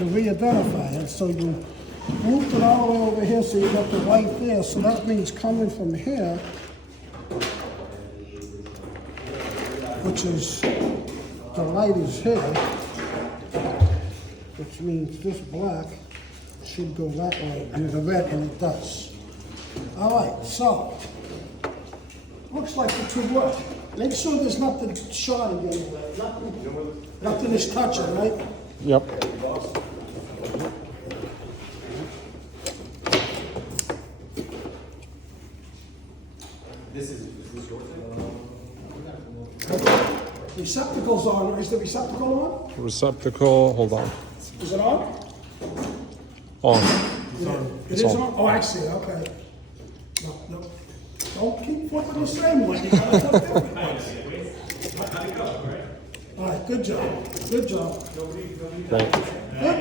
to re-identify it. So you moved it all the way over here, so you got the light there. So that means coming from here, which is, the light is here, which means this black should go that way, and the red, and it does. All right, so, looks like the two work. Make sure there's nothing shorting anywhere, nothing is touching, right? Yep. This is yours? Receptacle's on. Is the receptacle on? Receptacle, hold on. Is it on? On. It is on? Oh, I see, okay. No. Don't keep flipping the same one, you gotta flip different ones. All right, good job. Thank you. Good